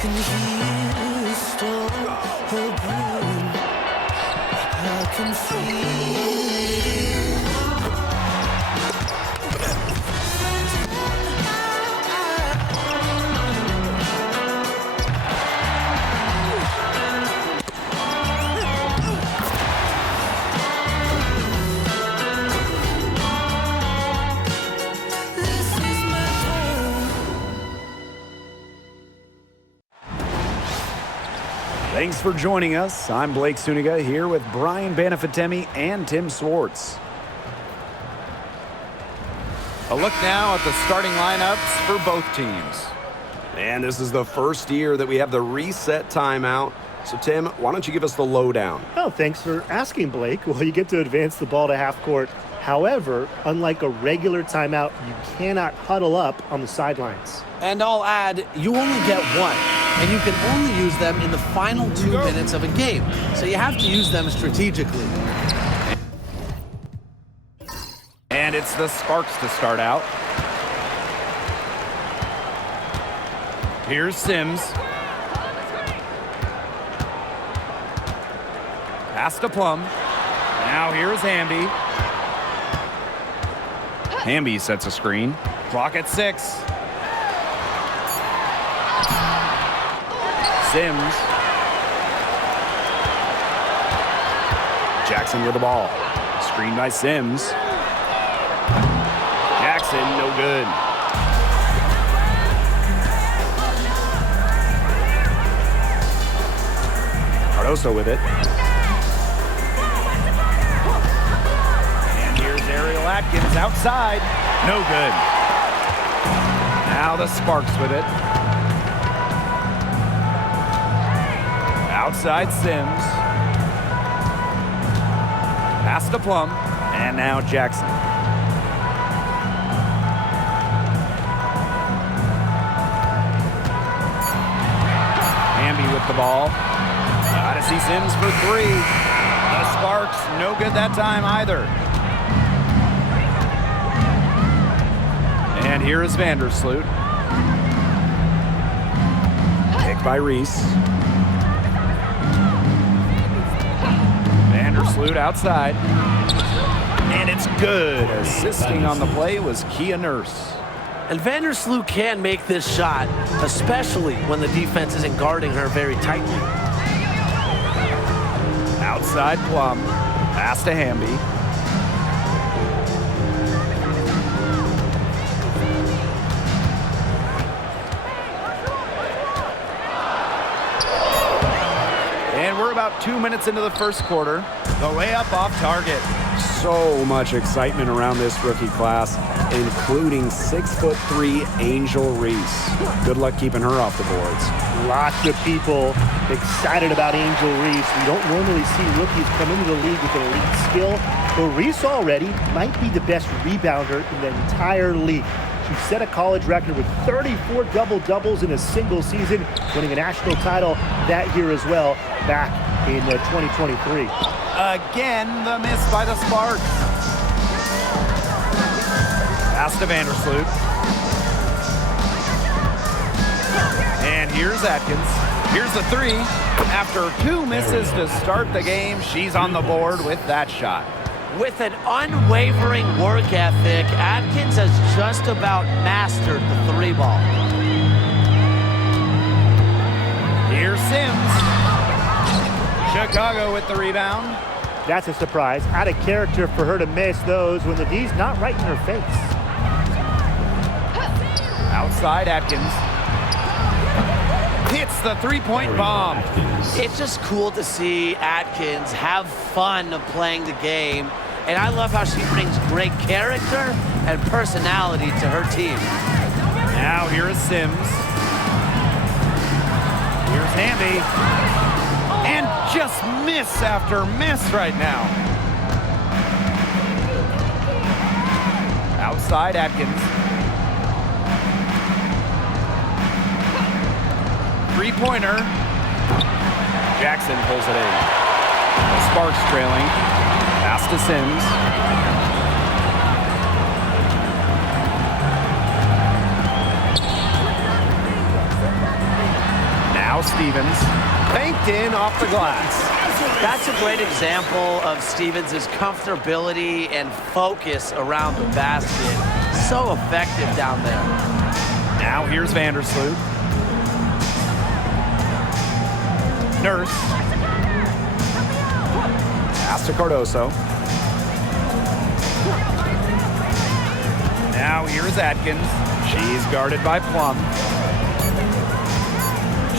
can hear the storm brewing. I can feel it. Thanks for joining us. I'm Blake Suniga here with Brian Banafitemi and Tim Swartz. A look now at the starting lineups for both teams. And this is the first year that we have the reset timeout. So, Tim, why don't you give us the lowdown? Oh, thanks for asking, Blake. Well, you get to advance the ball to half court. However, unlike a regular timeout, you cannot huddle up on the sidelines. And I'll add, you only get one, and you can only use them in the final 2 minutes of a game. So you have to use them strategically. And it's the Sparks to start out. Here's Sims. Pass to Plum. Now here's Hamby. Hamby sets a screen. Clock at 6. Sims. Jackson with the ball. Screen by Sims. Jackson, no good. Cardoso with it. And here's Ariel Atkins outside. No good. Now the Sparks with it. Outside Sims. Pass to Plum. And now Jackson. Hamby with the ball. Gotta see Sims for 3. The Sparks, no good that time either. And here is Vandersloot. Picked by Reese. Vandersloot outside. And it's good. Assisting on the play was Kia Nurse. And Vandersloot can make this shot, especially when the defense isn't guarding her very tightly. Outside Plum. Pass to Hamby. And we're about 2 minutes into the first quarter. The layup off target. So much excitement around this rookie class, including 6'3" Angel Reese. Good luck keeping her off the boards. Lots of people excited about Angel Reese. We don't normally see rookies come into the league with elite skill, but Reese already might be the best rebounder in the entire league. She set a college record with 34 double-doubles in a single season, winning a national title that year as well, back in 2023. Again, the miss by the Sparks. Pass to Vandersloot. And here's Atkins. Here's the 3. After 2 misses to start the game, she's on the board with that shot. With an unwavering work ethic, Atkins has just about mastered the 3-ball. Here's Sims. Chicago with the rebound. That's a surprise. Out of character for her to miss those when the D's not right in her face. Outside Atkins. Hits the 3-point bomb. It's just cool to see Atkins have fun playing the game. And I love how she brings great character and personality to her team. Now here is Sims. Here's Hamby. And just miss after miss right now. Outside Atkins. 3-pointer. Jackson pulls it in. Sparks trailing. Pass to Sims. Now Stevens, banked in off the glass. That's a great example of Stevens' comfortability and focus around the basket. So effective down there. Now here's Vandersloot. Nurse. Pass to Cardoso. Now here's Atkins. She's guarded by Plum.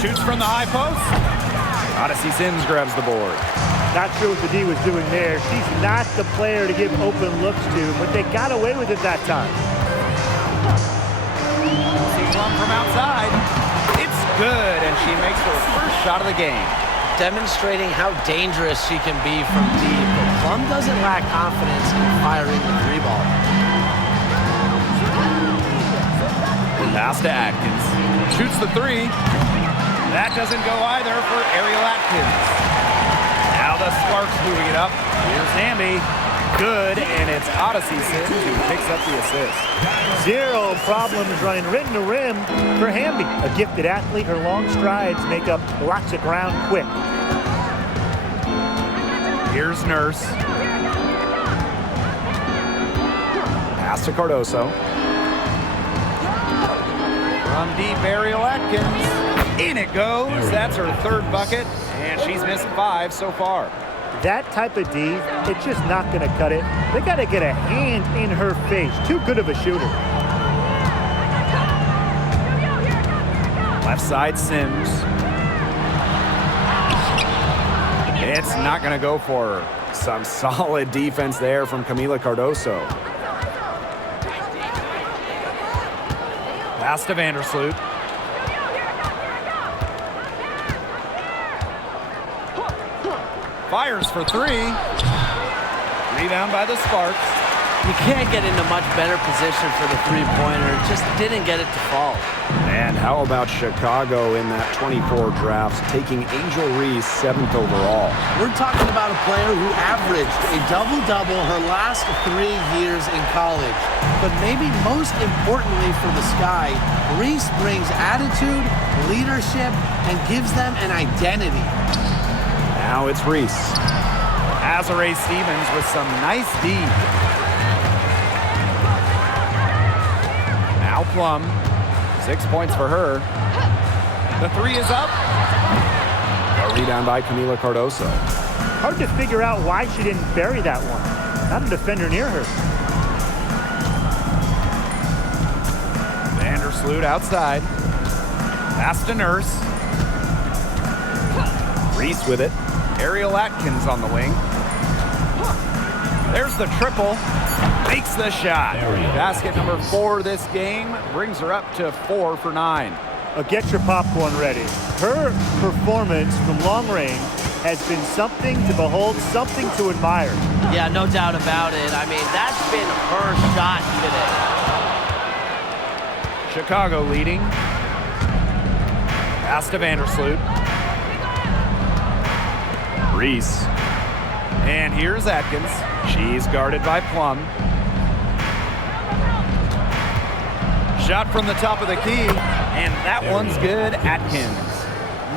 Shoots from the high post. Odyssey Sims grabs the board. Not sure what the D was doing there. She's not the player to give open looks to, but they got away with it that time. See Plum from outside. It's good, and she makes her first shot of the game. Demonstrating how dangerous she can be from deep. But Plum doesn't lack confidence in firing the three ball. Pass to Atkins. Shoots the three. That doesn't go either for Ariel Atkins. Now the Sparks moving it up. Here's Hamby. Good, and it's Odyssey Sims who picks up the assist. Zero problems running rim to rim for Hamby. A gifted athlete, her long strides make up lots of ground quick. Here's Nurse. Pass to Cardoso. From deep, Ariel Atkins. In it goes. That's her third bucket, and she's missed 5 so far. That type of D, it's just not going to cut it. They got to get a hand in her face. Too good of a shooter. Left side, Sims. It's not going to go for her. Some solid defense there from Camila Cardoso. Pass to Vandersloot. Fires for 3. Rebound by the Sparks. You can't get into much better position for the three-pointer. Just didn't get it to fall. And how about Chicago in that 24 draft, taking Angel Reese 7th overall? We're talking about a player who averaged a double-double her last 3 years in college. But maybe most importantly for the Sky, Reese brings attitude, leadership, and gives them an identity. Now it's Reese. Azare Stevens with some nice D. Now Plum. 6 points for her. The 3 is up. A rebound by Camila Cardoso. Hard to figure out why she didn't bury that one. Not a defender near her. Vandersloot outside. Pass to Nurse. Reese with it. Ariel Atkins on the wing. There's the triple. Makes the shot. Basket number 4 this game brings her up to 4 for 9. Get your popcorn ready. Her performance from long range has been something to behold, something to admire. Yeah, no doubt about it. I mean, that's been her shot today. Chicago leading. Pass to Vandersloot. Reese. And here's Atkins. She's guarded by Plum. Shot from the top of the key, and that one's good. Atkins.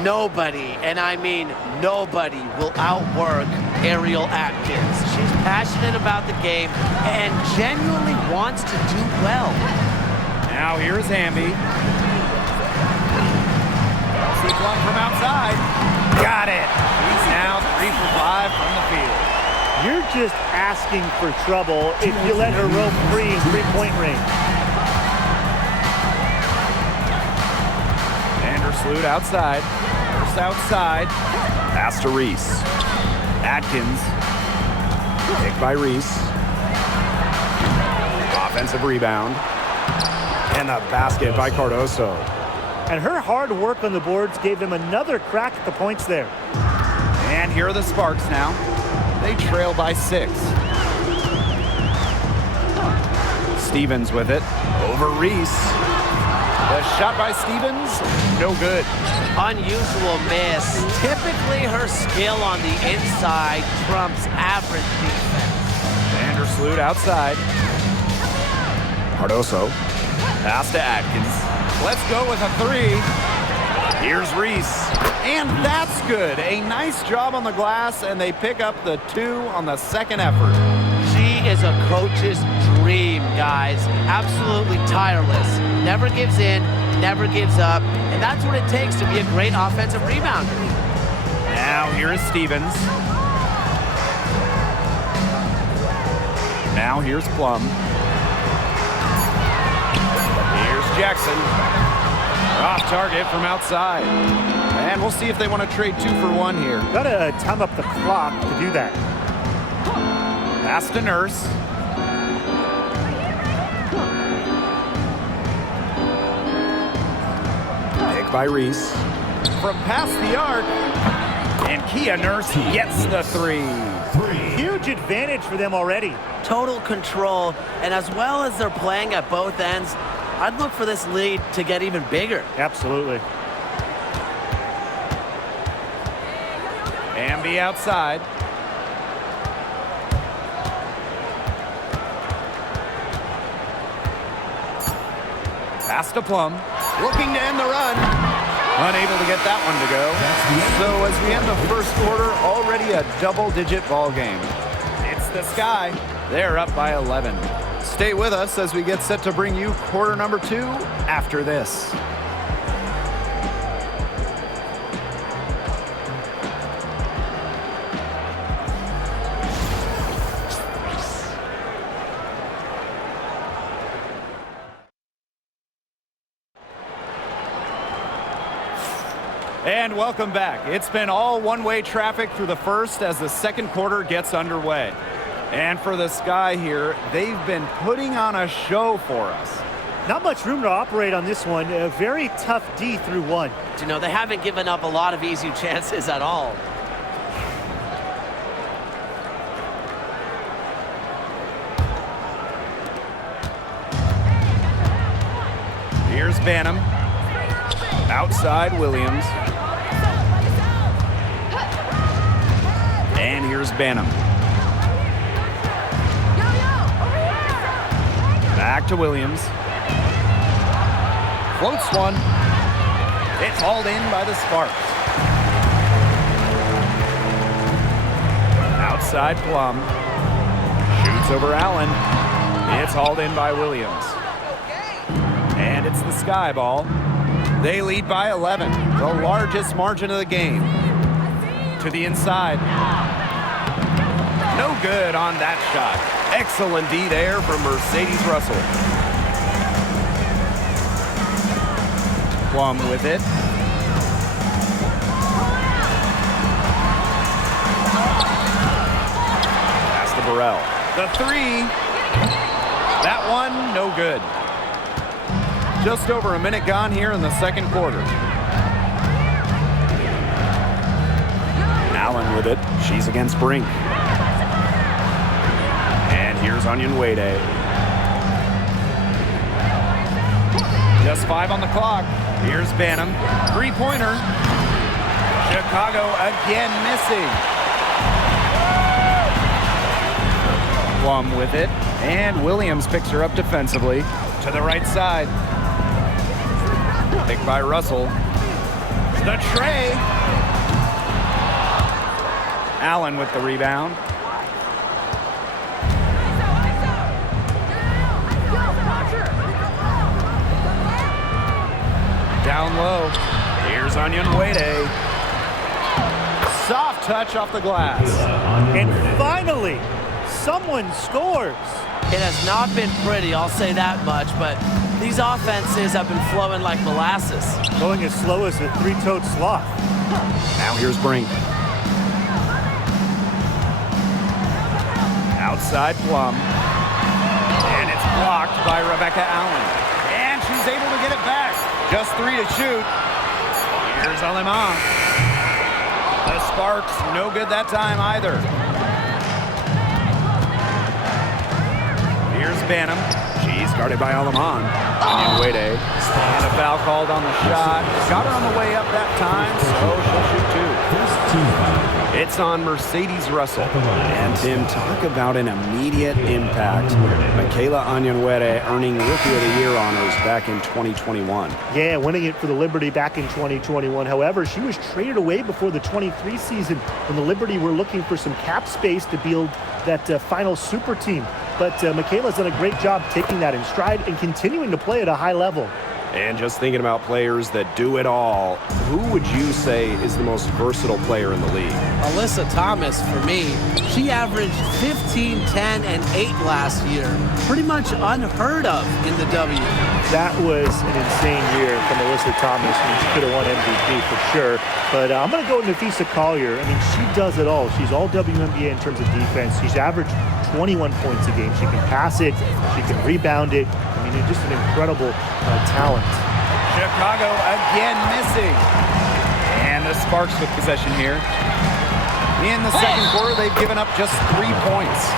Nobody, and I mean nobody, will outwork Ariel Atkins. She's passionate about the game and genuinely wants to do well. Now here's Hamby. See Plum from outside. Got it. He's now 3 for 5 from the field. You're just asking for trouble if you let her roam free in three-point range. Vandersloot outside. First outside. Pass to Reese. Atkins. Picked by Reese. Offensive rebound. And the basket by Cardoso. And her hard work on the boards gave them another crack at the points there. And here are the Sparks now. They trail by 6. Stevens with it. Over Reese. The shot by Stevens, no good. Unusual miss. Typically her skill on the inside trumps average defense. Vandersloot outside. Cardoso. Pass to Atkins. Let's go with a 3. Here's Reese. And that's good. A nice job on the glass, and they pick up the 2 on the second effort. She is a coach's dream, guys. Absolutely tireless. Never gives in, never gives up. And that's what it takes to be a great offensive rebounder. Now here is Stevens. Now here's Plum. Here's Jackson. Off target from outside. And we'll see if they want to trade 2 for 1 here. Gotta time up the clock to do that. Pass to Nurse. Pick by Reese. From past the arc. And Kia Nurse gets the 3. Huge advantage for them already. Total control, and as well as they're playing at both ends, I'd look for this lead to get even bigger. Absolutely. Amby outside. Pass to Plum. Looking to end the run. Unable to get that one to go. So as we end the first quarter, already a double-digit ball game. It's the Sky. They're up by 11. Stay with us as we get set to bring you quarter number 2 after this. And welcome back. It's been all one-way traffic through the first as the second quarter gets underway. And for the Sky here, they've been putting on a show for us. Not much room to operate on this one. A very tough D through 1. You know, they haven't given up a lot of easy chances at all. Here's Banham. Outside Williams. And here's Banham. Back to Williams. Floats one. It's hauled in by the Sparks. Outside Plum. Shoots over Allen. It's hauled in by Williams. And it's the Sky ball. They lead by 11, the largest margin of the game. To the inside. No good on that shot. Excellent D there from Mercedes Russell. Plum with it. Pass to Burrell. The 3. That one, no good. Just over a minute gone here in the second quarter. Allen with it. She's against Brink. And here's Onion Wade. Just 5 on the clock. Here's Banham. 3-pointer. Chicago again missing. Plum with it. And Williams picks her up defensively. To the right side. Picked by Russell. The tray. Allen with the rebound. Down low. Here's Onion Wade. Soft touch off the glass. And finally, someone scores. It has not been pretty, I'll say that much, but these offenses have been flowing like molasses. Going as slow as a 3-toed sloth. Now here's Brink. Outside Plum. And it's blocked by Rebecca Allen. And she's able to get it back. Just 3 to shoot. Here's Aleman. The Sparks, no good that time either. Here's Banham. She's guarded by Aleman. Onion Wade. And a foul called on the shot. Got her on the way up that time, so she'll shoot 2. It's on Mercedes Russell. And Tim, talk about an immediate impact. Michaela Onyenwere earning Rookie of the Year honors back in 2021. Yeah, winning it for the Liberty back in 2021. However, she was traded away before the 23 season when the Liberty were looking for some cap space to build that final super team. But Michaela's done a great job taking that in stride and continuing to play at a high level. And just thinking about players that do it all, who would you say is the most versatile player in the league? Alyssa Thomas, for me, she averaged 15, 10, and 8 last year. Pretty much unheard of in the W. That was an insane year from Alyssa Thomas. I mean, she could have won MVP for sure. But I'm going to go with Nafisa Collier. I mean, she does it all. She's all WNBA in terms of defense. She's averaged 21 points a game. She can pass it. She can rebound it. I mean, just an incredible talent. Chicago again missing. And the Sparks with possession here. In the second quarter, they've given up just 3 points.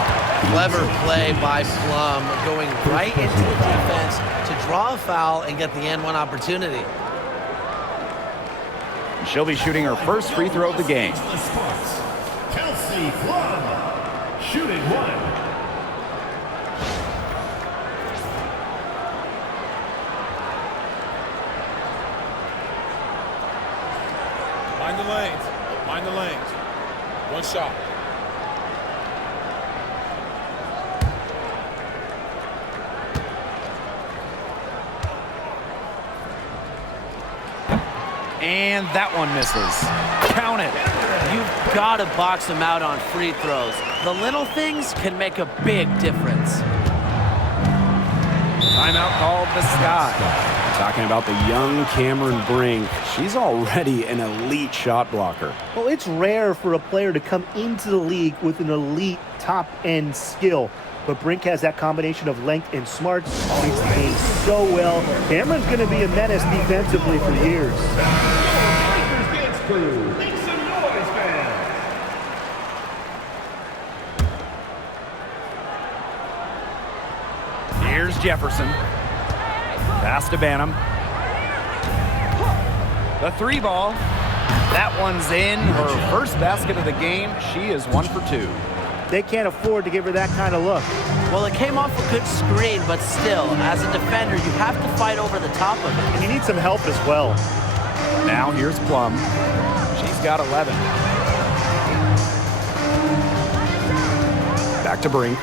Clever play by Plum, going right into the defense to draw a foul and get the and-one opportunity. She'll be shooting her first free throw of the game. Kelsey Plum, shooting one. Mind the lanes. Mind the lanes. One shot. And that one misses. Count it. You've got to box them out on free throws. The little things can make a big difference. Timeout called the Sky. Talking about the young Cameron Brink. She's already an elite shot blocker. Well, it's rare for a player to come into the league with an elite top-end skill. But Brink has that combination of length and smarts. Reads the game so well. Cameron's going to be a menace defensively for years. Lakers dance crew, make some noise, fans. Here's Jefferson. Pass to Banham. The 3 ball. That one's in. Her first basket of the game. She is 1 for 2. They can't afford to give her that kind of look. Well, it came off a good screen, but still, as a defender, you have to fight over the top of it. And you need some help as well. Now here's Plum. She's got 11. Back to Brink.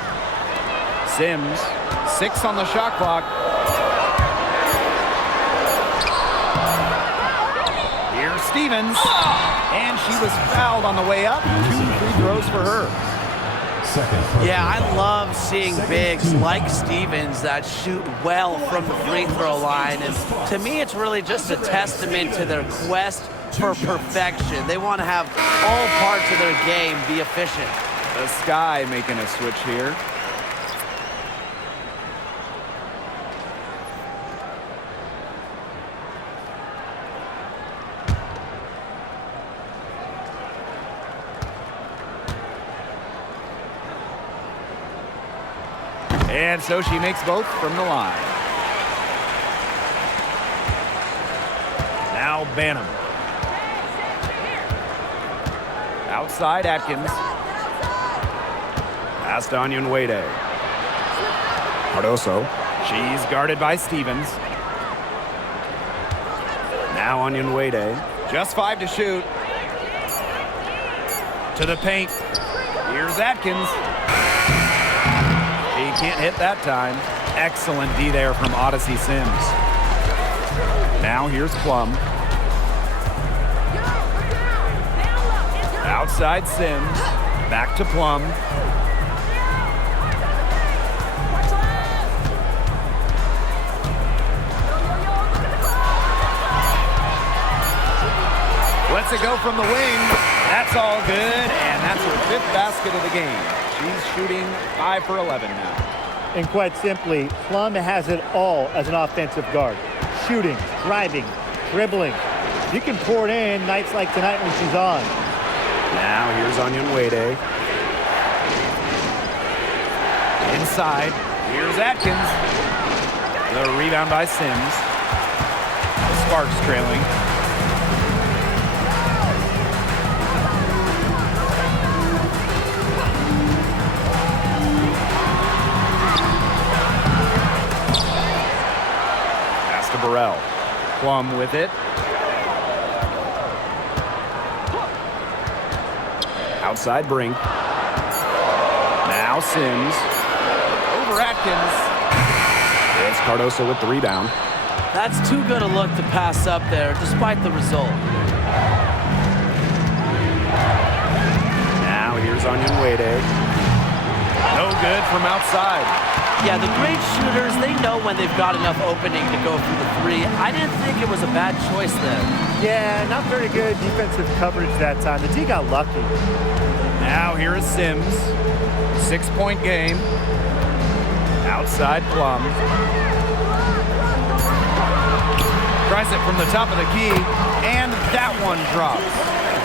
Sims, 6 on the shot clock. Here's Stevens. And she was fouled on the way up. 2 free throws for her. Yeah, I love seeing bigs like Stevens that shoot well from the free throw line. And to me, it's really just a testament to their quest for perfection. They want to have all parts of their game be efficient. The Sky making a switch here. And so she makes both from the line. Now Banham. Outside Atkins. Pass to Onyenwere. Cardoso. She's guarded by Stevens. Now Onyenwere. Just 5 to shoot. To the paint. Here's Atkins. He can't hit that time. Excellent D there from Odyssey Sims. Now here's Plum. Outside Sims. Back to Plum. Lets it go from the wing. That's all good, and that's her 5th basket of the game. She's shooting 5 for 11 now. And quite simply, Plum has it all as an offensive guard. Shooting, driving, dribbling. You can pour it in nights like tonight when she's on. Now here's Onyenwere. Inside, here's Atkins. The rebound by Sims. The Sparks trailing. Plum with it. Outside Brink. Now Sims. Over Atkins. It's Cardoso with the rebound. That's too good a look to pass up there, despite the result. Now here's Onyenwere. No good from outside. Yeah, the great shooters, they know when they've got enough opening to go through the three. I didn't think it was a bad choice there. Yeah, not very good defensive coverage that time. The D got lucky. Now here is Sims. 6-point game. Outside Plum. Tries it from the top of the key, and that one drops.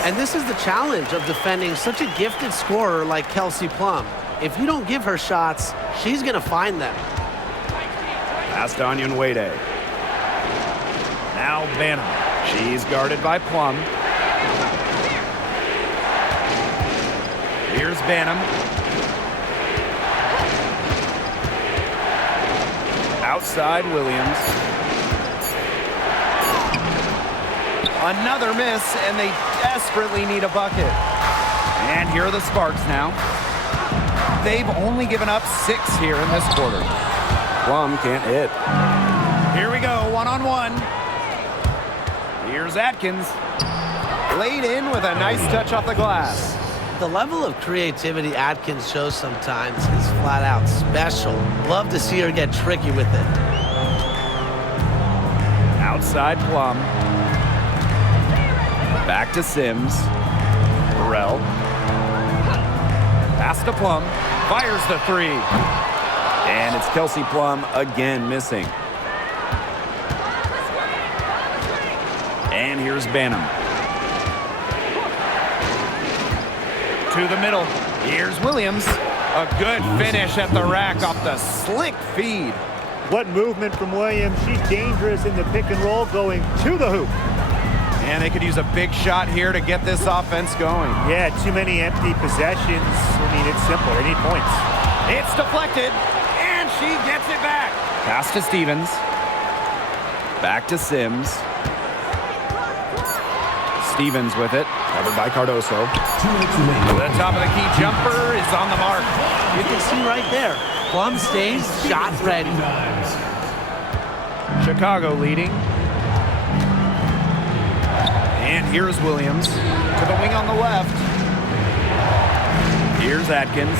And this is the challenge of defending such a gifted scorer like Kelsey Plum. If you don't give her shots, she's going to find them. Pass to Onyenwere. Now Banham. She's guarded by Plum. Here's Banham. Outside Williams. Another miss, and they desperately need a bucket. And here are the Sparks now. They've only given up 6 here in this quarter. Plum can't hit. Here we go, one-on-one. Here's Atkins. Laid in with a nice touch off the glass. The level of creativity Atkins shows sometimes is flat out special. Love to see her get tricky with it. Outside Plum. Back to Sims. Burrell. Pass to Plum. Fires the 3. And it's Kelsey Plum again missing. And here's Banham. To the middle. Here's Williams. A good finish at the rack off the slick feed. What movement from Williams. She's dangerous in the pick and roll going to the hoop. And they could use a big shot here to get this offense going. Yeah, too many empty possessions. I mean, it's simple. They need points. It's deflected, and she gets it back. Pass to Stevens. Back to Sims. Stevens with it. Covered by Cardoso. The top of the key jumper is on the mark. You can see right there, Plum stays shot ready. Chicago leading. And here's Williams to the wing on the left. Here's Atkins.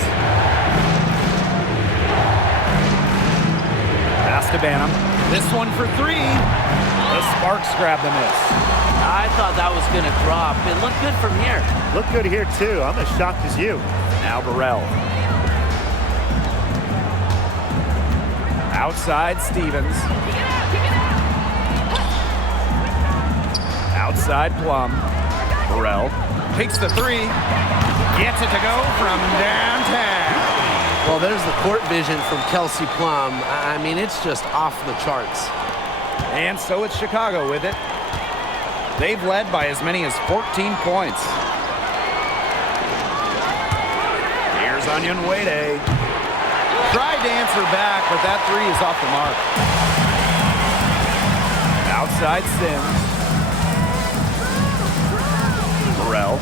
Pass to Banham. This one for 3. The Sparks grab the miss. I thought that was going to drop. It looked good from here. Look good here, too. I'm as shocked as you. Now Burrell. Outside Stevens. Outside Plum. Burrell takes the 3. Gets it to go from downtown. Well, there's the court vision from Kelsey Plum. I mean, it's just off the charts. And so it's Chicago with it. They've led by as many as 14 points. Here's Onyenwere. Tried to answer back, but that 3 is off the mark. Outside Sims. Burrell.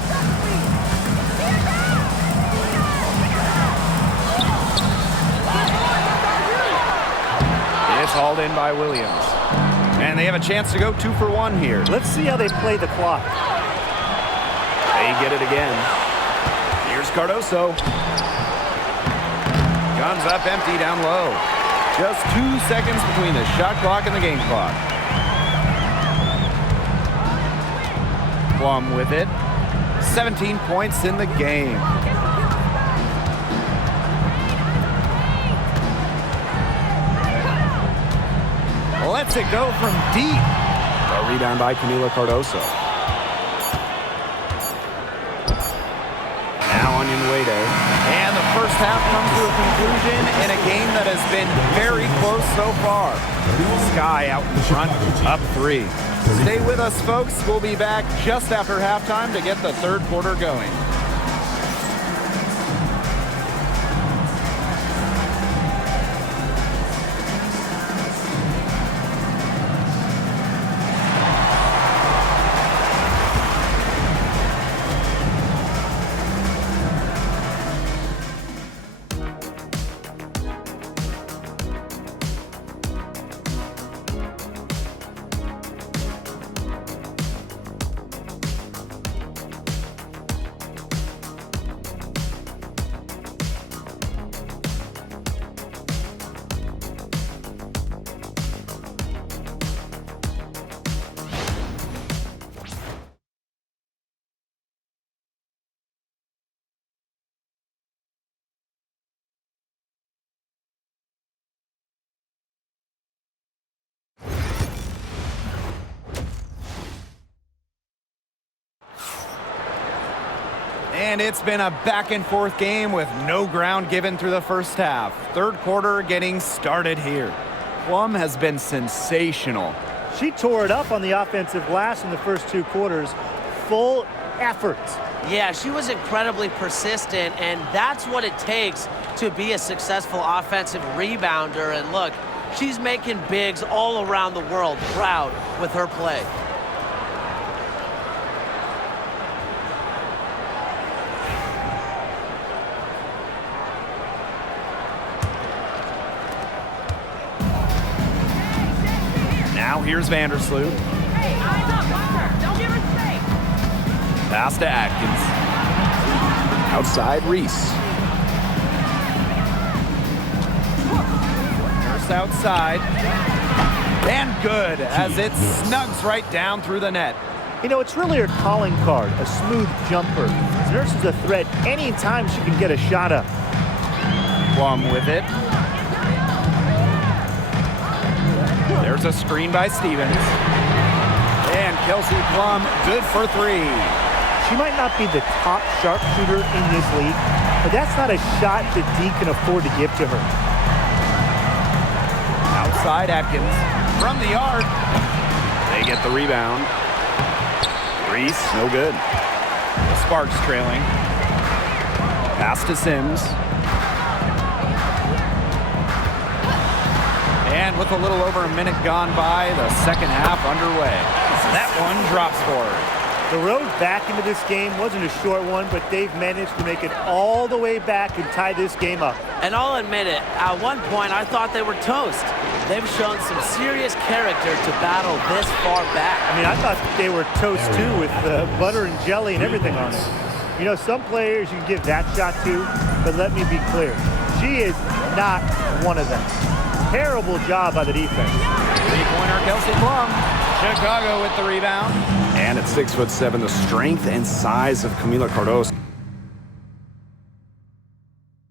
It's hauled in by Williams. And they have a chance to go 2 for 1 here. Let's see how they play the clock. They get it again. Here's Cardoso. Comes up empty down low. Just 2 seconds between the shot clock and the game clock. Plum with it. 17 points in the game. Lets it go from deep. A rebound by Camila Cardoso. Now Onyenwere. And the first half comes to a conclusion in a game that has been very close so far. Sky out in front, up 3. Stay with us, folks. We'll be back just after halftime to get the third quarter going. And it's been a back-and-forth game with no ground given through the first half. Third quarter getting started here. Plum has been sensational. She tore it up on the offensive glass in the first 2 quarters. Full effort. Yeah, she was incredibly persistent, and that's what it takes to be a successful offensive rebounder. And look, she's making bigs all around the world proud with her play. Now here's Vandersloot. Hey, eyes up, watch her. Don't give her space. Pass to Atkins. Outside Reese. Nurse outside. And good as it snugs right down through the net. You know, it's really her calling card, a smooth jumper. Nurse is a threat anytime she can get a shot up. Plum with it. There's a screen by Stevens. And Kelsey Plum, good for 3. She might not be the top sharpshooter in this league, but that's not a shot that D can afford to give to her. Outside Atkins from the arc. They get the rebound. Reese, no good. The Sparks trailing. Pass to Sims. And with a little over a minute gone by, the second half underway. That one drops for her. The road back into this game wasn't a short one, but they've managed to make it all the way back and tie this game up. And I'll admit it, at one point I thought they were toast. They've shown some serious character to battle this far back. I mean, I thought they were toast too, with butter and jelly and everything on it. You know, some players you can give that shot to, but let me be clear, she is not one of them. Terrible job by the defense. Three-pointer Kelsey Plum. Chicago with the rebound. And at 6'7", the strength and size of Camila Cardoso.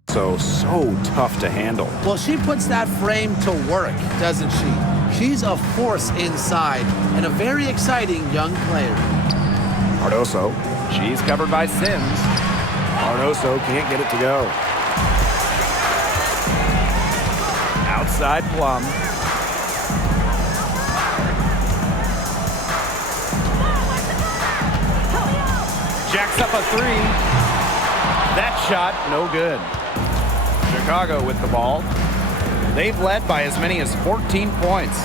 So tough to handle. Well, she puts that frame to work, doesn't she? She's a force inside and a very exciting young player. Cardoso. She's covered by Sims. Cardoso can't get it to go. Outside Plum. Jacks up a 3. That shot, no good. Chicago with the ball. They've led by as many as 14 points.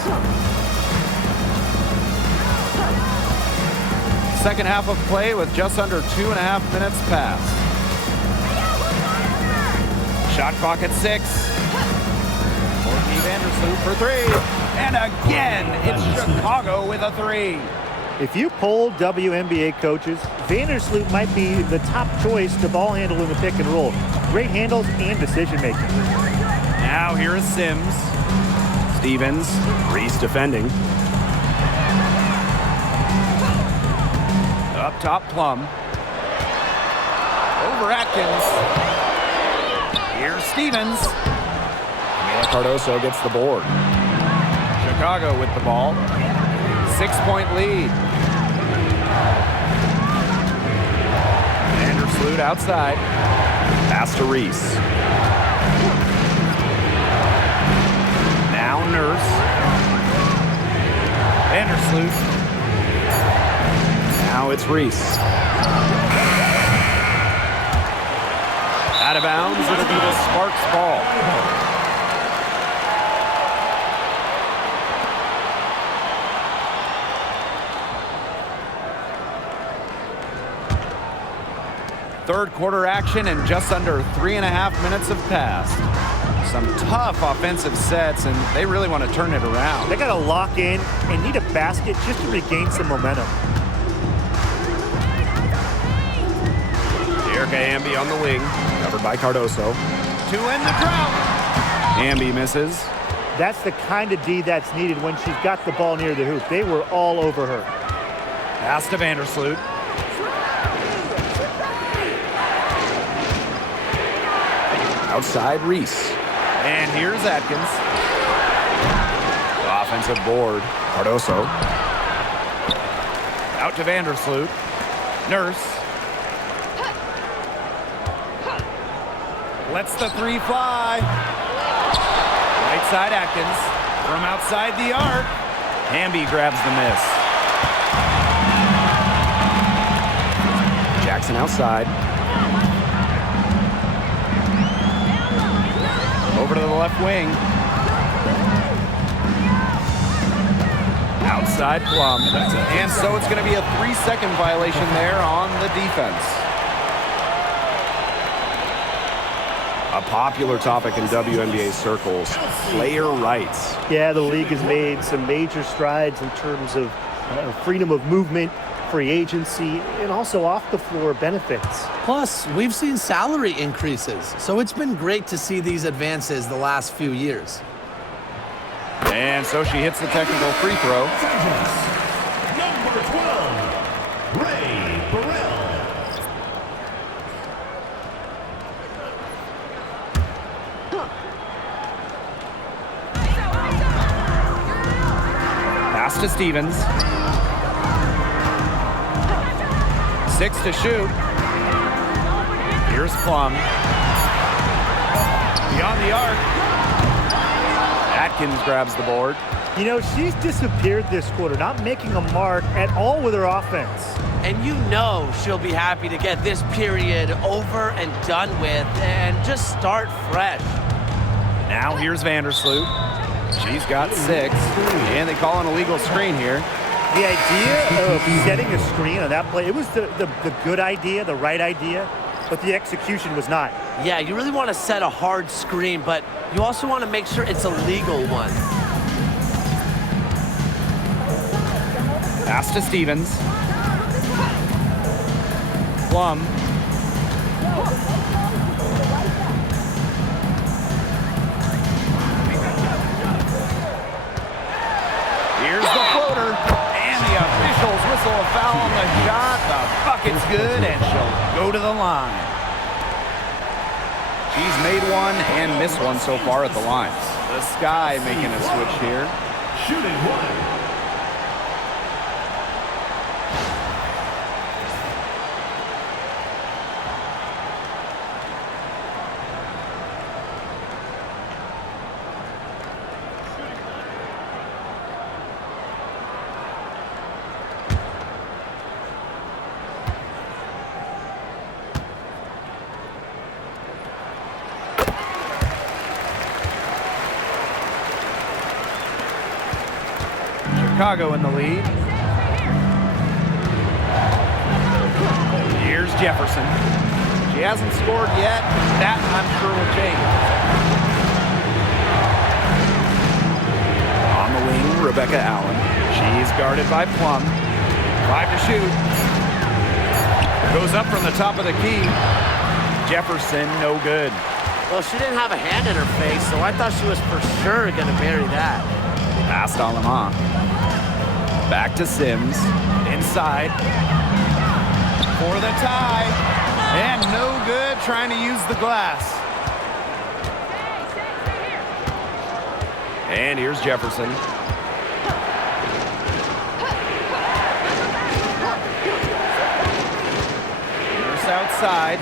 Second half of play with just under 2.5 minutes passed. Shot clock at 6. Vandersloot for 3. And again, it's Chicago with a 3. If you poll WNBA coaches, Vandersloot might be the top choice to ball handle in the pick and roll. Great handles and decision making. Now here is Sims. Stevens. Reese defending. Up top Plum. Over Atkins. Here's Stevens. Cardoso gets the board. Chicago with the ball. 6-point lead. Vandersloot outside. Pass to Reese. Now Nurse. Vandersloot. Now it's Reese. Out of bounds, it'll be the Sparks ball. Third quarter action and just under 3.5 minutes have passed. Some tough offensive sets, and they really want to turn it around. They got to lock in and need a basket just to regain some momentum. Erica Amby on the wing, covered by Cardoso. To end the drought. Amby misses. That's the kind of D that's needed when she's got the ball near the hoop. They were all over her. Pass to Vandersloot. Outside Reese. And here's Atkins. Offensive board. Cardoso. Out to Vandersloot. Nurse. Lets the three fly. Right side Atkins. From outside the arc. Hamby grabs the miss. Jackson outside. Over to the left wing. Outside Plum. And so it's going to be a 3-second violation there on the defense. A popular topic in WNBA circles, player rights. Yeah, the league has made some major strides in terms of freedom of movement, free agency, and also off-the-floor benefits. Plus, we've seen salary increases, so it's been great to see these advances the last few years. And so she hits the technical free throw. Number 12, Ray Burrell. Pass to Stevens. 6 to shoot. Here's Plum. Beyond the arc. Atkins grabs the board. You know, she's disappeared this quarter, not making a mark at all with her offense. And you know she'll be happy to get this period over and done with and just start fresh. Now here's Vandersloot. She's got 6. And they call an illegal screen here. The idea of setting a screen on that play, it was the good idea, the right idea, but the execution was not. Yeah, you really want to set a hard screen, but you also want to make sure it's a legal one. Pass to Stevens. Plum. Here's the floater. And the officials whistle a foul on the shot. The bucket's good, and she'll go to the line. She's made one and missed one so far at the line. The Sky making a switch here. Shooting one. Chicago in the lead. Here's Jefferson. She hasn't scored yet. That, I'm sure, will change. On the wing, Rebecca Allen. She's guarded by Plum. 5 to shoot. Goes up from the top of the key. Jefferson, no good. Well, she didn't have a hand in her face, so I thought she was for sure going to bury that. Pass to Lamont. Back to Sims. Inside. For the tie. And no good trying to use the glass. And here's Jefferson. Nurse outside.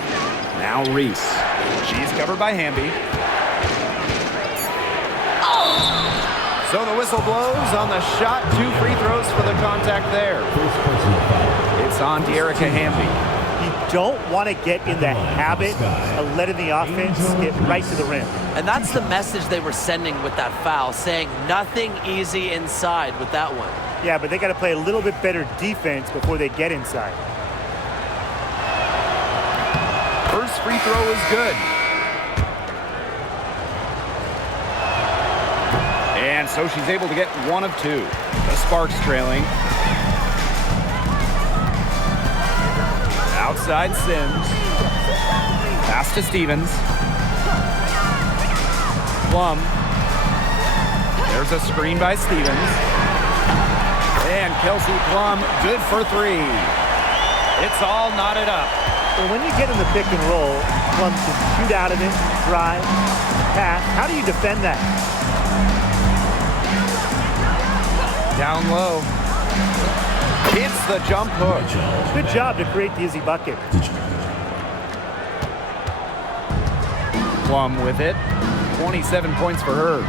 Now Reese. She's covered by Hamby. So the whistle blows on the shot. 2 free throws for the contact there. It's on De'Erica Hamby. You don't want to get in the habit of letting the offense get right to the rim. And that's the message they were sending with that foul, saying nothing easy inside with that one. Yeah, but they got to play a little bit better defense before they get inside. First free throw is good. And so she's able to get 1 of 2. The Sparks trailing. Outside Sims. Pass to Stevens. Plum. There's a screen by Stevens. And Kelsey Plum, good for 3. It's all knotted up. Well, when you get in the pick and roll, Plum can shoot out of it, drive, pass. How do you defend that? Down low. Hits the jump hook. Good job to create the easy bucket. Plum with it. 27 points for her.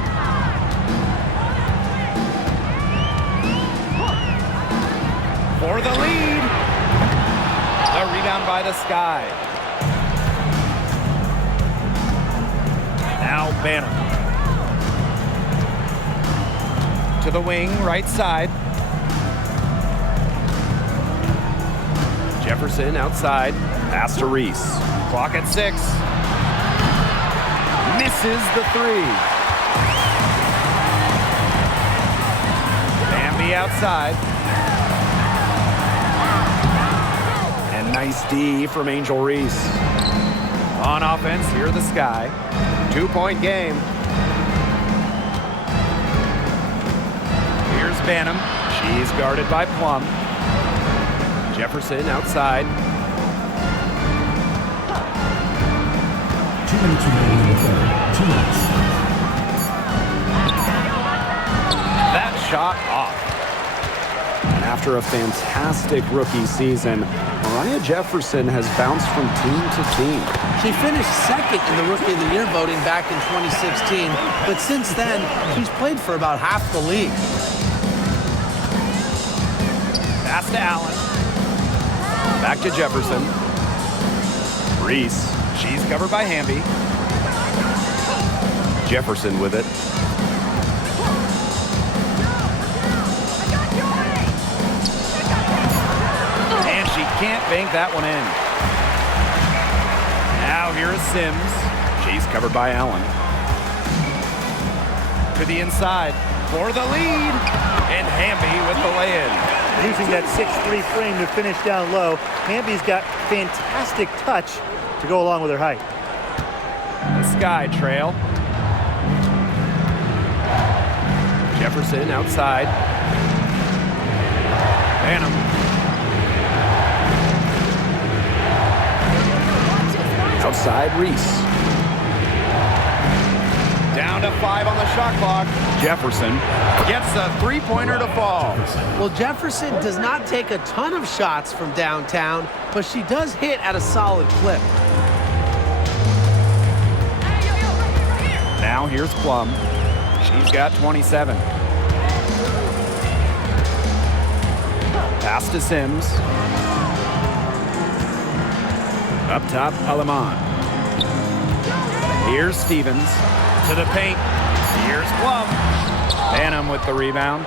For the lead. The rebound by the Sky. Now Banham. To the wing, right side. Jefferson outside. Pass to Reese. Clock at 6. Misses the 3. Bambi outside. And nice D from Angel Reese. On offense, here are the Sky. 2-point game. Here's Banham. She's guarded by Plum. Jefferson outside. 2 minutes remaining in the third. 2 minutes. That shot off. And after a fantastic rookie season, Mariah Jefferson has bounced from team to team. She finished second in the Rookie of the Year voting back in 2016, but since then, she's played for about half the league. Pass to Allen. Back to Jefferson. Reese. She's covered by Hamby. Jefferson with it. And she can't bank that one in. Now here is Sims. She's covered by Allen. To the inside for the lead. And Hamby with the lay-in. Using that 6'3" frame to finish down low. Hamby's got fantastic touch to go along with her height. The Sky trail. Jefferson outside. Banham. Outside Reese. Down to 5 on the shot clock. Jefferson gets a three-pointer to fall. Well, Jefferson does not take a ton of shots from downtown, but she does hit at a solid clip. Now here's Plum. She's got 27. Pass to Sims. Up top, Aleman. Here's Stevens. To the paint. Here's Plum. Banham with the rebound.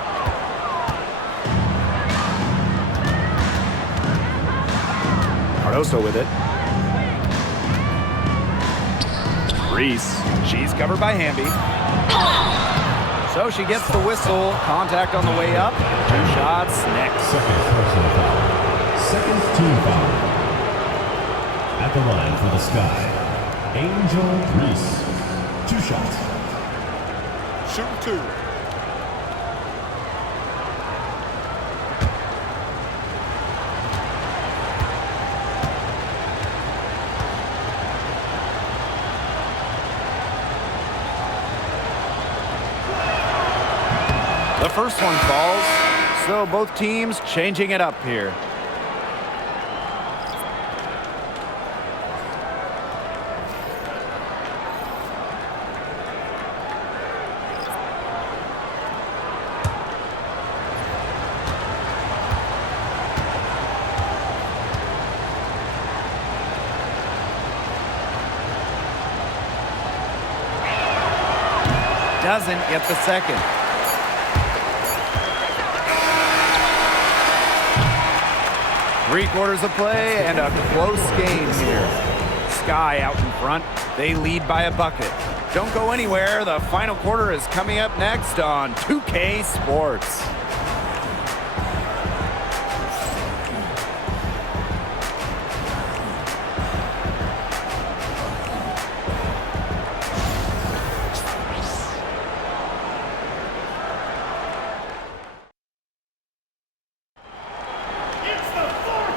Cardoso with it. Reese. She's covered by Hamby. So she gets the whistle. Contact on the way up. 2 shots next. Second personal foul. Second team foul. At the line for the Sky, Angel Reese. 2 shots. Shoot 2. The first one falls, so both teams changing it up here. Doesn't get the second. Three-quarters of play and a close game here. Sky out in front. They lead by a bucket. Don't go anywhere. The final quarter is coming up next on 2K Sports.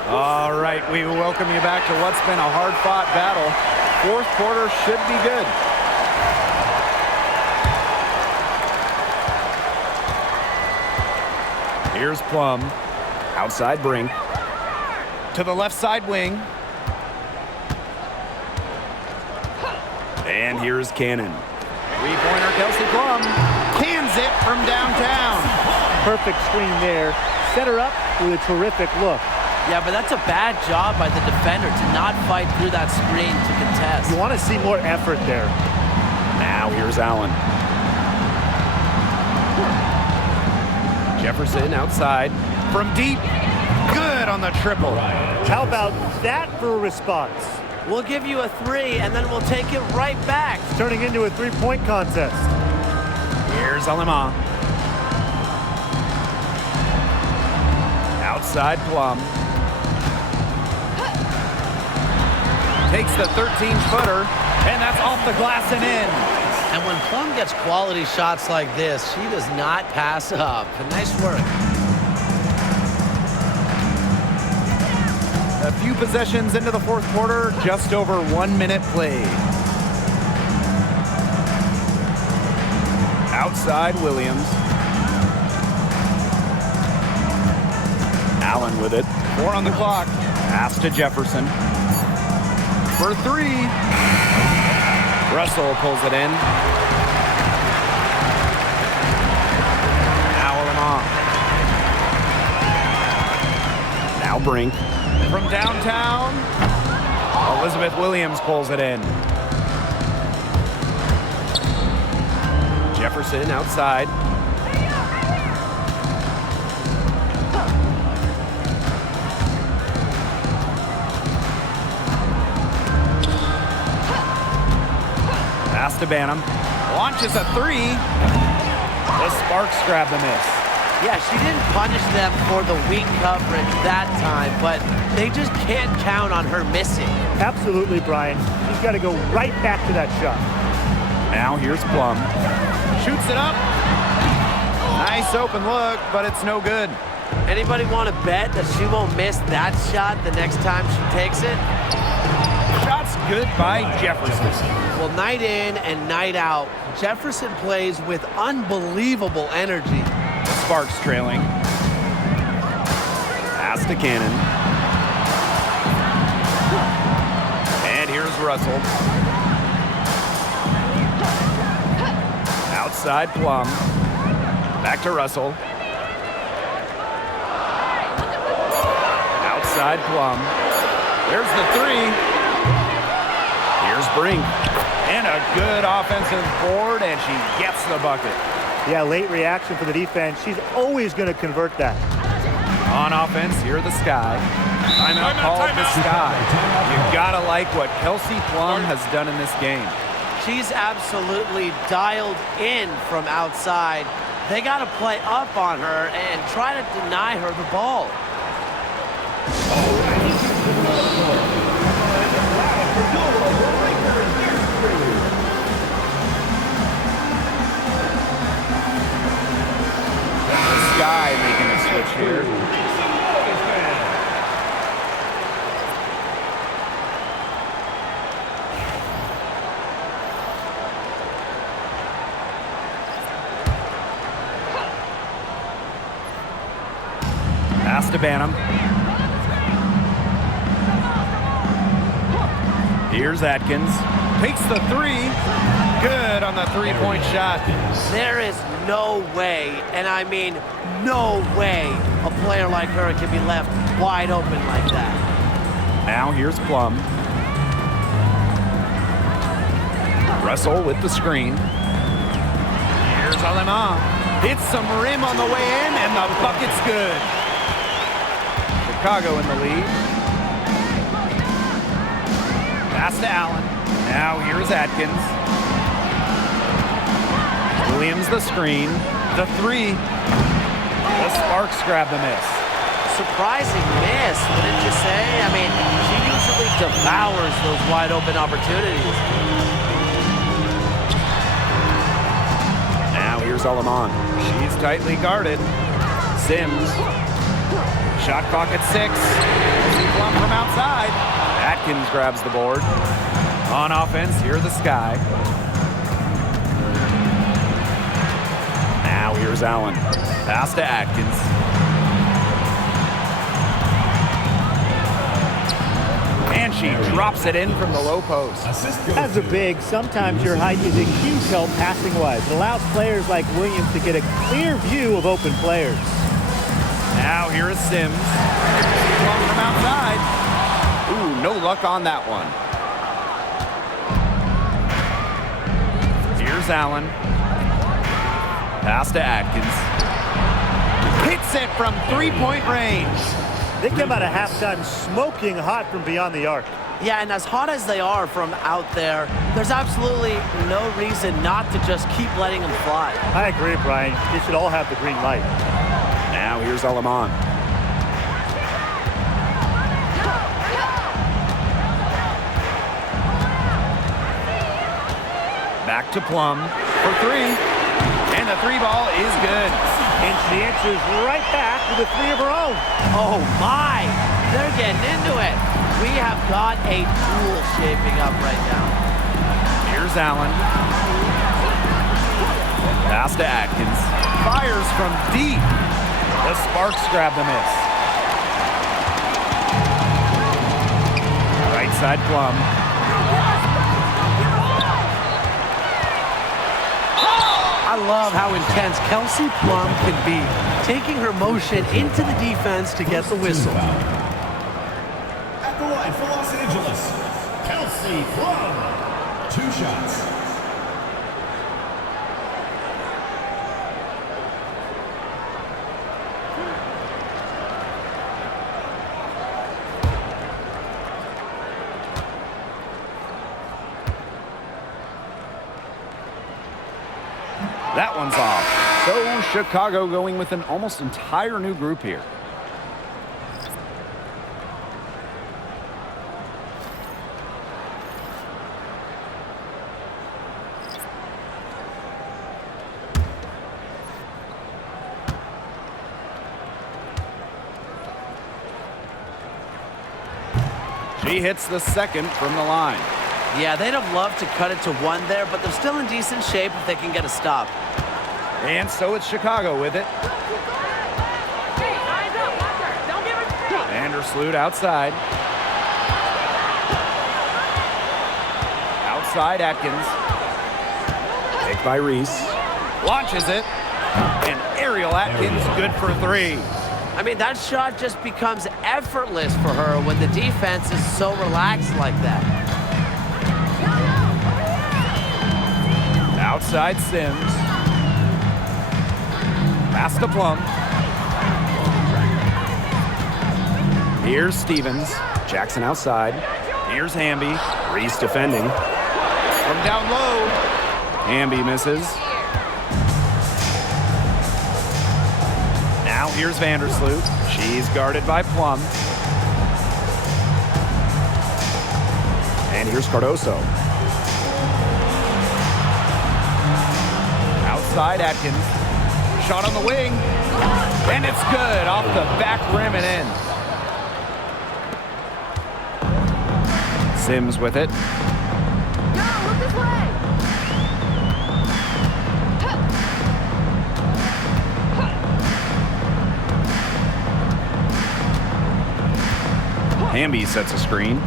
All right, we welcome you back to what's been a hard-fought battle. Fourth quarter should be good. Here's Plum. Outside Brink. To the left side wing. And here's Cannon. Three-pointer Kelsey Plum cans it from downtown. Perfect screen there. Set her up with a terrific look. Yeah, but that's a bad job by the defender to not fight through that screen to contest. You want to see more effort there. Now here's Allen. Jefferson outside. From deep, good on the triple. How about that for a response? We'll give you a 3, and then we'll take it right back. It's turning into a three-point contest. Here's Alema. Outside Plum. Takes the 13-footer, and that's off the glass and in. And when Plum gets quality shots like this, she does not pass up. Nice work. A few possessions into the fourth quarter, just over 1 minute played. Outside Williams. Allen with it. 4 on the clock. Pass to Jefferson. For 3. Russell pulls it in. Now Lamont. Now Brink. From downtown, Elizabeth Williams pulls it in. Jefferson outside. Pass to Banham. Launches a 3. The Sparks grab the miss. Yeah, she didn't punish them for the weak coverage that time, but they just can't count on her missing. Absolutely, Brian. She's got to go right back to that shot. Now here's Plum. Shoots it up. Nice open look, but it's no good. Anybody want to bet that she won't miss that shot the next time she takes it? Shot's good by Jefferson. Well, night in and night out, Jefferson plays with unbelievable energy. Sparks trailing. Pass to Cannon. And here's Russell. Outside Plum. Back to Russell. Outside Plum. There's the 3. Here's Brink. And a good offensive board, and she gets the bucket. Yeah, late reaction for the defense. She's always going to convert that. On offense, here the Sky. Timeout called the Sky. You gotta like what Kelsey Plum has done in this game. She's absolutely dialed in from outside. They got to play up on her and try to deny her the ball. Sky making a switch here. Pass to Banham. Here's Atkins. Takes the 3. Good on the three-point shot. There is no way, and I mean no way, a player like her can be left wide open like that. Now here's Plum. Russell with the screen. Here's Alema. Hits some rim on the way in, and the bucket's good. Chicago in the lead. Pass to Allen. Now here's Atkins. Williams the screen. The 3. The Sparks grab the miss. Surprising miss, wouldn't you say? I mean, she usually devours those wide open opportunities. Now here's Alaman. She's tightly guarded. Sims. Shot clock at 6. Plum from outside. Atkins grabs the board. On offense, here the Sky. Now here's Allen. Pass to Atkins. And she She drops it in from the low post. As a big, sometimes your height is a huge help passing-wise. It allows players like Williams to get a clear view of open players. Now here is Sims. Plum from outside. Ooh, no luck on that one. Here's Allen. Pass to Atkins. Hits it from three-point range. They come out of halftime smoking hot from beyond the arc. Yeah, and as hot as they are from out there, there's absolutely no reason not to just keep letting them fly. I agree, Brian. They should all have the green light. Now here's Alaman. Back to Plum for three. And the three ball is good. And she answers right back with a three of her own. Oh my, they're getting into it. We have got a duel shaping up right now. Here's Allen. Pass to Atkins. Fires from deep. The Sparks grab the miss. Right side Plum. I love how intense Kelsey Plum can be, taking her motion into the defense to get the whistle. At the line for Los Angeles, Kelsey Plum. 2 shots. That one's off. So Chicago going with an almost entire new group here. She hits the second from the line. Yeah, they'd have loved to cut it to one there, but they're still in decent shape if they can get a stop. And so it's Chicago with it. Hey, eyes up, Walker. Don't give her space. Vandersloot outside. Outside Atkins. Picked by Reese. Launches it. And Ariel Atkins good for three. I mean, that shot just becomes effortless for her when the defense is so relaxed like that. Outside Sims. Pass to Plum. Here's Stevens. Jackson outside. Here's Hamby. Reese defending. From down low. Hamby misses. Now here's Vandersloot. She's guarded by Plum. And here's Cardoso. Outside Atkins. Shot on the wing. And it's good off the back rim and in. Sims with it. Go, look this way. Hamby sets a screen.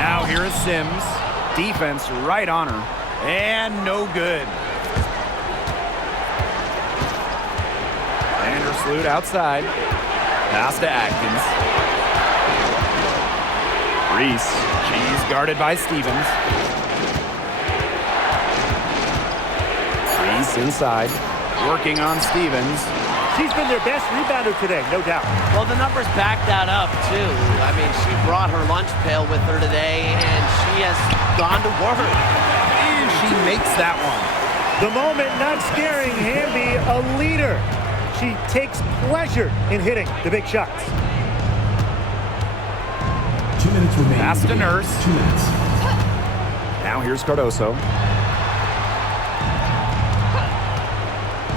Now here is Sims. Defense right on her. And no good. Vandersloot outside. Pass to Atkins. Reese. She's guarded by Stevens. Reese inside. Working on Stevens. She's been their best rebounder today, no doubt. Well, the numbers back that up, too. I mean, she brought her lunch pail with her today, and she has gone to work. And she makes that one. The moment not scaring Hamby, a leader. She takes pleasure in hitting the big shots. 2 minutes remaining. Pass to Nurse. 2 minutes. Now here's Cardoso.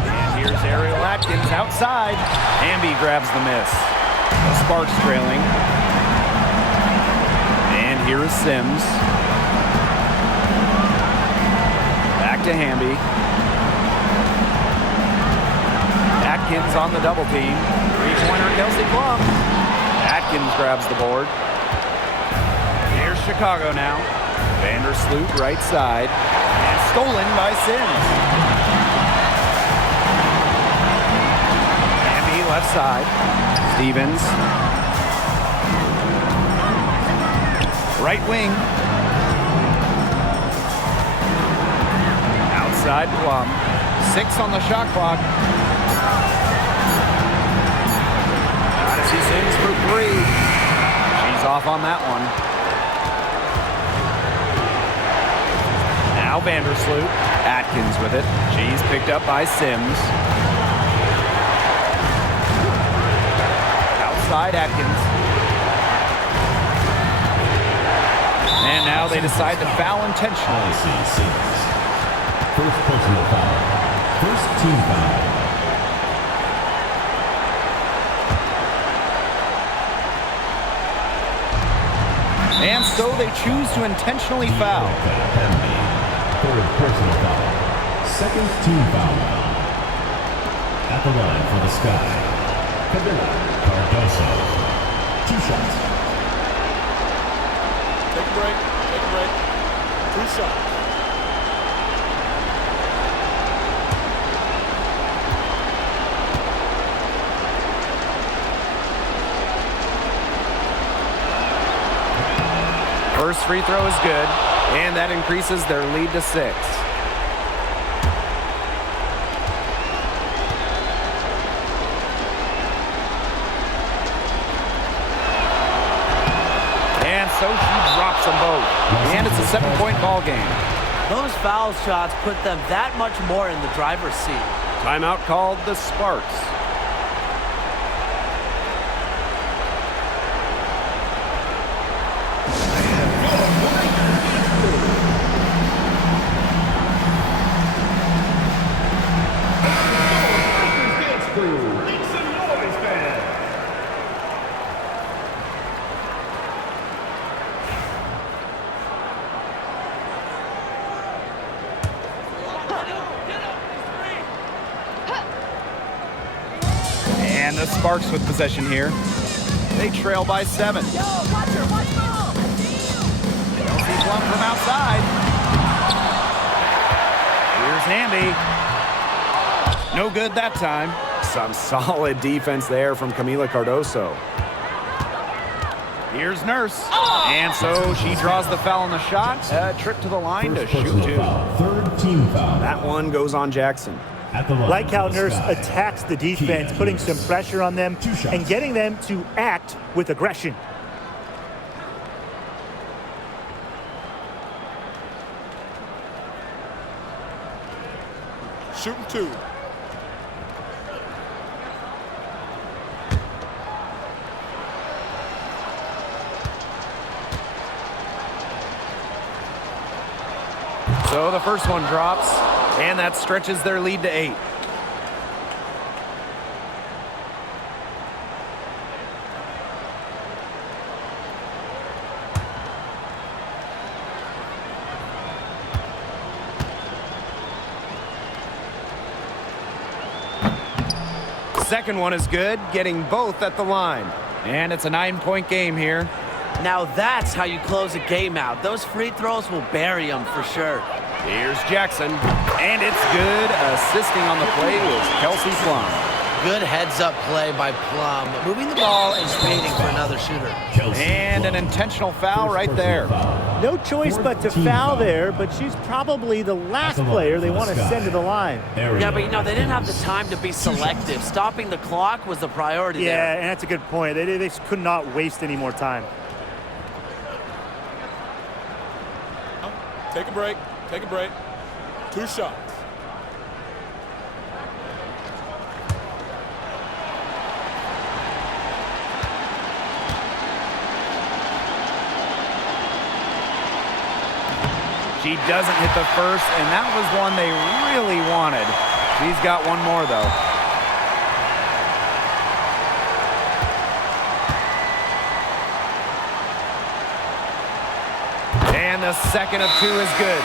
And here's Ariel Atkins outside. Hamby grabs the miss. The Sparks trailing. And here is Sims. Back to Hamby. Atkins on the double team. 3-pointer Kelsey Plum. Atkins grabs the board. Here's Chicago now. Vandersloot right side. And stolen by Sims. Hamby left side. Stevens. Right wing. Outside Plum. 6 on the shot clock. Gotta see Sims for 3. She's off on that one. Now Vandersloot. Atkins with it. She's picked up by Sims. Outside Atkins. And now they decide to foul intentionally. First personal foul. First team foul. And so they choose to intentionally foul. Third personal foul. Second team foul. At the line for the Sky, Camila Cardoso. 2 shots. Take a break. Take a break. 2 shots. First free throw is good, and that increases their lead to 6. And so she drops them both. And it's a 7-point ball game. Those foul shots put them that much more in the driver's seat. Timeout called the Sparks. And the Sparks with possession here. They trail by 7. Yo, watch her, watch her. Kelsey Plum from outside. Here's Hamby. No good that time. Some solid defense there from Camila Cardoso. Here's Nurse. And so she draws the foul on the shot. A trip to the line to shoot 2. Third team foul. That one goes on Jackson. At the line Like how for the Nurse Sky, attacks the defense, putting some pressure on them 2 shots. and getting them to act with aggression. Shooting 2. So the first one drops, and that stretches their lead to 8. Second one is good, getting both at the line. And it's a 9-point game here. Now that's how you close a game out. Those free throws will bury them for sure. Here's Jackson, and it's good. Assisting on the play was Kelsey Plum. Good heads-up play by Plum, moving the ball and creating for another shooter. And an intentional foul right there. No choice but to foul there, but she's probably the last player they want to send to the line. Yeah, but you know, they didn't have the time to be selective. Stopping the clock was the priority there. Yeah, and that's a good point. They could not waste any more time. Take a break. Take a break. 2 shots. She doesn't hit the first, and that was one they really wanted. She's got one more, though. And the second of 2 is good.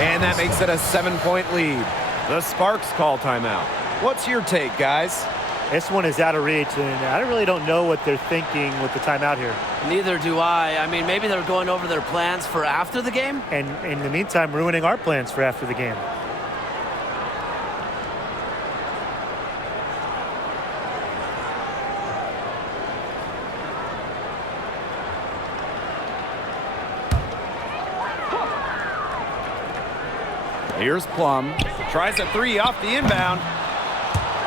And that makes it a 7-point lead. The Sparks call timeout. What's your take, guys? This one is out of reach, and I really don't know what they're thinking with the timeout here. Neither do I. I mean, maybe they're going over their plans for after the game. And in the meantime, ruining our plans for after the game. Here's Plum. Tries a three off the inbound.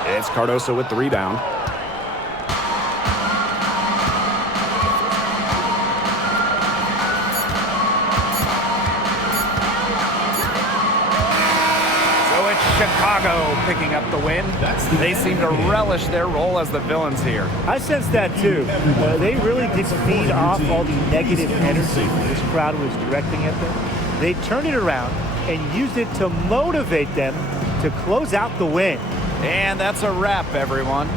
It's Cardoso with the rebound. So it's Chicago picking up the win. They seem to relish their role as the villains here. I sense that too. They really did feed off all the negative energy this crowd was directing at them. They turned it around and used it to motivate them to close out the win. And that's a wrap, everyone.